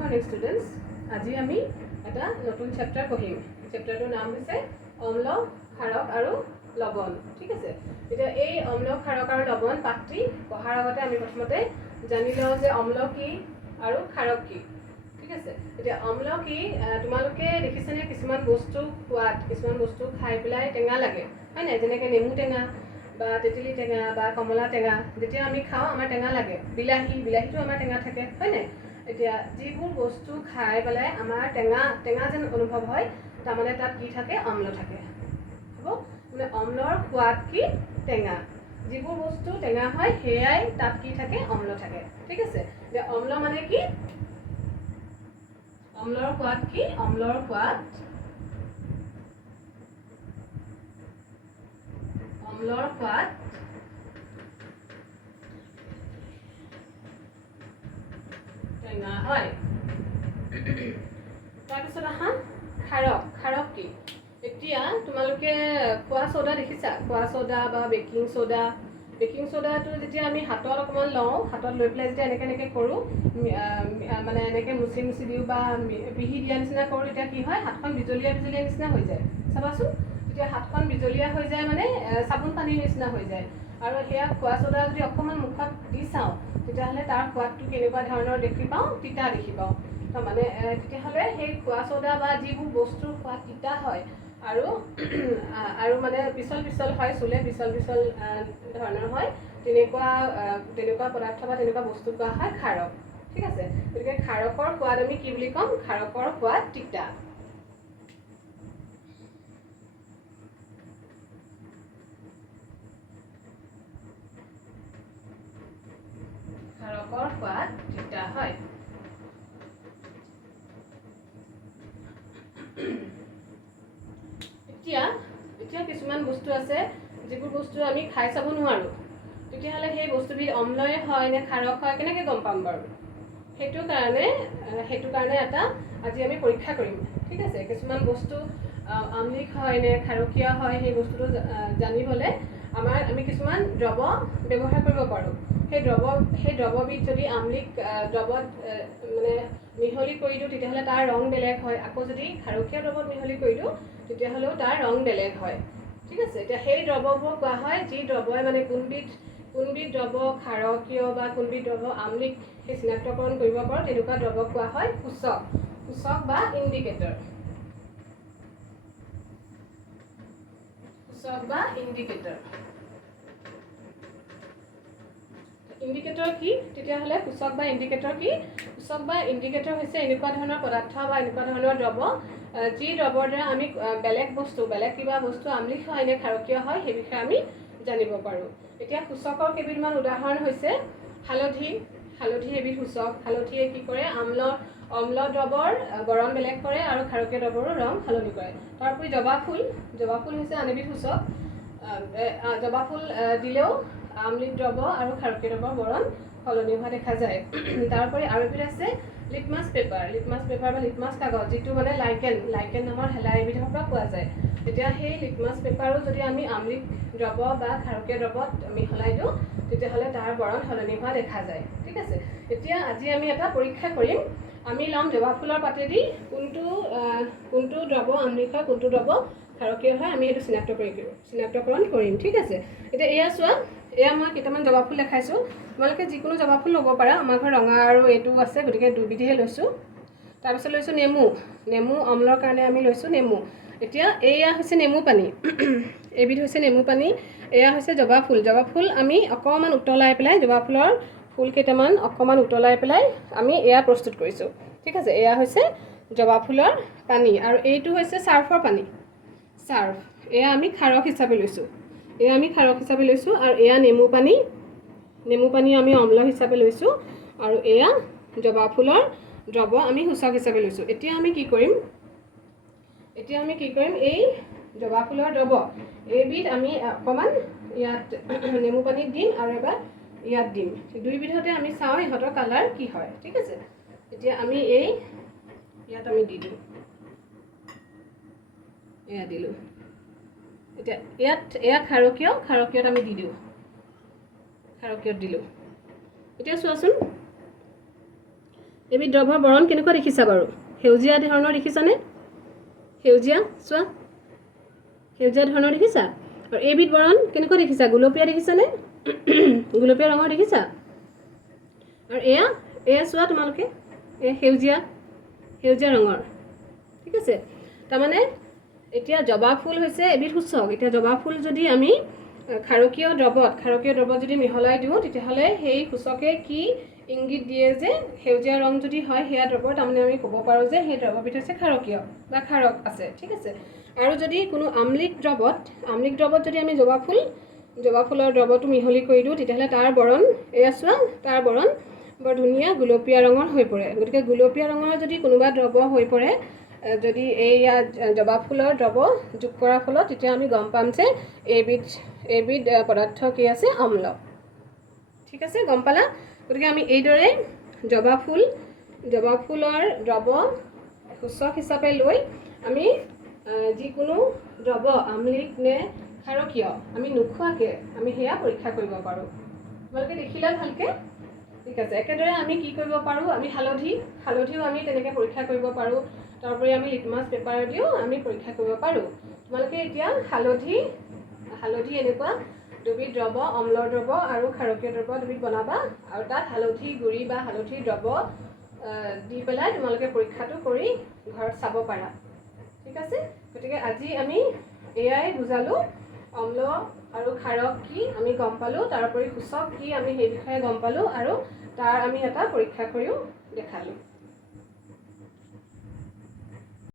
Morning students, আজি আমি এটা নতুন চেপ্টাৰ পঢ়িম। চেপ্টাৰটোৰ নাম হৈছে অম্ল, ক্ষাৰক আৰু লৱণ। ঠিক আছে, এতিয়া এই অম্ল, ক্ষাৰক আৰু লৱণ পাঠটি পঢ়াৰ আগতে আমি প্ৰথমতে জানি লওঁ যে অম্ল কি আৰু ক্ষাৰক কি। ঠিক আছে, এতিয়া অম্ল কি, তোমালোকে দেখিছেনে কিছুমান বস্তু খোৱাত, কিছুমান বস্তু খাই পেলাই টেঙা লাগে, হয় নাই? যেনেকৈ নেমু টেঙা বা তেঁতেলী টেঙা বা কমলা টেঙা, যেতিয়া আমি খাওঁ আমাৰ টেঙা লাগে। বিলাহীটো আমাৰ টেঙা থাকে, হয় নাই? এতিয়া যিবোৰ বস্তু খাই পেলাই আমাৰ টেঙা যেন অনুভৱ হয়, তাৰমানে তাত কি থাকে? অম্ল থাকে। হ'ব, মানে অম্লৰ সোৱাদ কি? টেঙা। যিবোৰ বস্তু টেঙা হয় সেয়াই তাত কি থাকে? অম্ল থাকে। ঠিক আছে, এতিয়া অম্ল মানে কি? অম্লৰ সোৱাদ কি? অম্লৰ সোৱাদ টেঙা হয়। তাৰপিছত আহা ক্ষাৰক কি? এতিয়া তোমালোকে খোৱা ছ'ডা দেখিছা? খোৱা ছ'ডা বা বেকিং ছ'ডাটো যেতিয়া আমি হাতত অকণমান লওঁ, হাতত লৈ পেলাই যেতিয়া এনেকৈ কৰোঁ, মানে এনেকৈ মুচি দিওঁ বা পিহি দিয়া নিচিনা কৰোঁ, তেতিয়া কি হয়? হাতখন বিজলীয়া নিচিনা হৈ যায়। চাবাচোন, তেতিয়া হাতখন বিজলীয়া হৈ যায়, মানে চাবোন পানীৰ নিচিনা হৈ যায়। আৰু সেয়া খোৱা ছ'ডা যদি অকণমান মুখত দি চাওঁ, তেতিয়াহ'লে তাৰ সোৱাদটো কেনেকুৱা ধৰণৰ দেখি পাওঁ? তিতা দেখি পাওঁ। তাৰমানে তেতিয়াহ'লে সেই খোৱা ছ'ডা বা যিবোৰ বস্তুৰ সোৱাদ তিতা হয় আৰু মানে পিছল হয়, চুলে পিছল ধৰণৰ হয়, তেনেকুৱা পদাৰ্থ বা তেনেকুৱা বস্তু কোৱা হয় ক্ষাৰক। ঠিক আছে, গতিকে ক্ষাৰকৰ সোৱাদ আমি কি বুলি ক'ম? ক্ষাৰকৰ সোৱাদ তিতা। ক্ষাৰকৰ সোৱাদ তিতা হয়। এতিয়া কিছুমান বস্তু আছে যিবোৰ বস্তু আমি খাই চাব নোৱাৰোঁ, তেতিয়াহ'লে সেই বস্তুবিধ অম্লই হয় নে ক্ষাৰক হয় কেনেকৈ গম পাম বাৰু? সেইটো কাৰণে এটা আজি আমি পৰীক্ষা কৰিম। ঠিক আছে, কিছুমান বস্তু আম্লিক হয় নে ক্ষাৰকীয় হয়, সেই বস্তুটো জানিবলৈ আমি কিছুমান দ্ৰৱ ব্যৱহাৰ কৰিব পাৰোঁ। সেই দ্ৰৱবিধ যদি আম্লিক দ্ৰৱত মানে মিহলি কৰি দিওঁ, তেতিয়াহ'লে তাৰ ৰং বেলেগ হয়। আকৌ যদি ক্ষাৰকীয় দ্ৰৱত মিহলি কৰি দিওঁ, তেতিয়াহ'লেও তাৰ ৰং বেলেগ হয়। ঠিক আছে, এতিয়া সেই দ্ৰৱবোৰ কোৱা হয়, যি দ্ৰৱই মানে কোনবিধ দ্ৰৱ ক্ষাৰকীয় বা কোনবিধ দ্ৰৱ আম্লিক সেই চিনাক্তকৰণ কৰিব পাৰোঁ, তেনেকুৱা দ্ৰৱক কোৱা হয় সূচক বা ইণ্ডিকেটৰ। ইণ্ডিকেটৰ কি? তেতিয়াহ'লে সূচক বা ইণ্ডিকেটৰ কি? সূচক বা ইণ্ডিকেটৰ হৈছে এনেকুৱা ধৰণৰ পদাৰ্থ বা এনেকুৱা ধৰণৰ দ্ৰৱ, যি দ্ৰৱৰ দ্বাৰা আমি বেলেগ কিবা বস্তু আম্লিক হয় নে ক্ষাৰকীয় হয়, সেই বিষয়ে আমি জানিব পাৰোঁ। এতিয়া সূচকৰ কেইবিধমান উদাহৰণ হৈছে হালধি এবিধ সূচক। হালধিয়ে কি কৰে? অম্ল দ্ৰৱৰ বৰণ বেলেগ কৰে আৰু ক্ষাৰকীয় দ্ৰৱৰো ৰং সলনি কৰে। তাৰোপৰি জবা ফুল হৈছে আন এবিধ সূচক। জবা ফুল দিলেও আম্লিক দ্ৰৱ আৰু ক্ষাৰকীয় দ্ৰৱৰ বৰণ সলনি হোৱা দেখা যায়। তাৰোপৰি আৰু এবিধ আছে লিটমাছ পেপাৰ বা লিটমাছ কাগজ, যিটো মানে লাইকেন নামৰ শেলাই এবিধৰ পৰা পোৱা যায়। তেতিয়া সেই লিটমাছ পেপাৰো যদি আমি আম্লিক দ্ৰৱ বা ক্ষাৰকীয় দ্ৰৱত মিহলাই দিওঁ, তেতিয়াহ'লে তাৰ বৰণ সলনি হোৱা দেখা যায়। ঠিক আছে, এতিয়া আজি আমি এটা পৰীক্ষা কৰিম। আমি ল'ম জবা ফুলৰ পাতেদি কোনটো দ্ৰৱ আম্লিক হয়, কোনটো দ্ৰৱ ক্ষাৰকীয় হয়, আমি সেইটো চিনাক্তকৰণ কৰিম। ঠিক আছে, এতিয়া এয়া চোৱা, এয়া মই কেইটামান জবা ফুল দেখাইছোঁ। তোমালোকে যিকোনো জবা ফুল ল'ব পাৰা। আমাৰ ঘৰত ৰঙা আৰু এইটো আছে, গতিকে দুবিধেই লৈছোঁ। তাৰপিছত লৈছোঁ নেমু অম্লৰ কাৰণে আমি লৈছোঁ নেমু। এতিয়া এয়া হৈছে নেমু পানী, এবিধ হৈছে নেমু পানী। এয়া হৈছে জবা ফুল আমি অকণমান উতলাই পেলাই, জবা ফুলৰ ফুল কেইটামান অকণমান উতলাই পেলাই আমি এয়া প্ৰস্তুত কৰিছোঁ। ঠিক আছে, এয়া হৈছে জবা ফুলৰ পানী। আৰু এইটো হৈছে চাৰ্ফৰ পানী। এয়া আমি ক্ষাৰক হিচাপে লৈছোঁ। আৰু এয়া নেমু পানী আমি অম্ল হিচাপে লৈছোঁ। আৰু এয়া জবা ফুলৰ দ্ৰৱ আমি সূচক হিচাপে লৈছোঁ। এতিয়া আমি কি কৰিম? এই জবা ফুলৰ দ্ৰৱ এইবিধ আমি অকণমান ইয়াত নেমু পানীত দিম আৰু এবাৰ ইয়াত দিম। দুইবিধতে আমি চাওঁ ইহঁতৰ কালাৰ কি হয়। ঠিক আছে, এতিয়া আমি ইয়াত আমি দি দিওঁ। এয়া দিলোঁ। এতিয়া এয়া ক্ষাৰকীয়ত আমি দি দিওঁ। ক্ষাৰকীয়ত দিলোঁ। এতিয়া চোৱাচোন, এবিধ দ্ৰৱৰ বৰণ কেনেকুৱা দেখিছা বাৰু? সেউজীয়া ধৰণৰ দেখিছানে? সেউজীয়া চোৱা, সেউজীয়া ধৰণৰ দেখিছা? আৰু এইবিধ বৰণ কেনেকুৱা দেখিছা? গুলপীয়া দেখিছানে? গুলপীয়া ৰঙৰ দেখিছা? আৰু এয়া চোৱা তোমালোকে, সেউজীয়া ৰঙৰ। ঠিক আছে, তাৰমানে এতিয়া জবা ফুল হৈছে এবিধ সূচক। এতিয়া জবা ফুল যদি আমি ক্ষাৰকীয় দ্ৰৱত যদি মিহলাই দিওঁ, তেতিয়াহ'লে সেই সূচকে কি ইংগিত দিয়ে যে সেউজীয়া ৰং যদি হয় সেয়া দ্ৰৱ, তাৰমানে আমি ক'ব পাৰোঁ যে সেই দ্ৰৱবিধ হৈছে ক্ষাৰকীয় বা ক্ষাৰক আছে। ঠিক আছে, আৰু যদি কোনো আম্লিক দ্ৰৱত যদি আমি জবা ফুলৰ দ্ৰৱটো মিহলি কৰি দিওঁ, তেতিয়াহ'লে তাৰ বৰণ এয়া চোৱা, তাৰ বৰণ বৰ ধুনীয়া গুলপীয়া ৰঙৰ হৈ পৰে। গতিকে গুলপীয়া ৰঙৰ যদি কোনোবা দ্ৰৱ হৈ পৰে, যদি এইয়া জবা ফুলৰ দ্ৰৱ যোগ কৰাৰ ফলত, তেতিয়া আমি গম পাম যে এইবিধ পদাৰ্থ কি আছে? অম্ল। ঠিক আছে, গম পালা? গতিকে আমি এইদৰে জবা ফুলৰ দ্ৰৱ সূচক হিচাপে লৈ আমি যিকোনো দ্ৰৱ আম্লিক নে ক্ষাৰকীয় আমি নোখোৱাকৈ আমি সেয়া পৰীক্ষা কৰিব পাৰোঁ। তোমালোকে দেখিলা ভালকৈ? ঠিক আছে, একেদৰে আমি কি কৰিব পাৰোঁ? আমি হালধিও আমি তেনেকৈ পৰীক্ষা কৰিব পাৰোঁ। তাৰোপৰি আমি লিটমাছ পেপাৰেদিও আমি পৰীক্ষা কৰিব পাৰোঁ। তোমালোকে এতিয়া হালধি এনেকুৱা দুবিধ দ্ৰৱ, অম্লৰ দ্ৰৱ আৰু ক্ষাৰকীয় দ্ৰৱ দুবিধ বনাবা, আৰু তাত হালধি গুড়ি বা হালধিৰ দ্ৰৱ দি পেলাই তোমালোকে পৰীক্ষাটো কৰি ঘৰত চাব পাৰা। ঠিক আছে, গতিকে আজি আমি এয়াই বুজালোঁ, অম্ল আৰু ক্ষাৰক কি আমি গম পালোঁ, তাৰোপৰি সূচক কি আমি সেই বিষয়ে গম পালোঁ, আৰু তাৰ আমি এটা পৰীক্ষা কৰিও দেখালোঁ।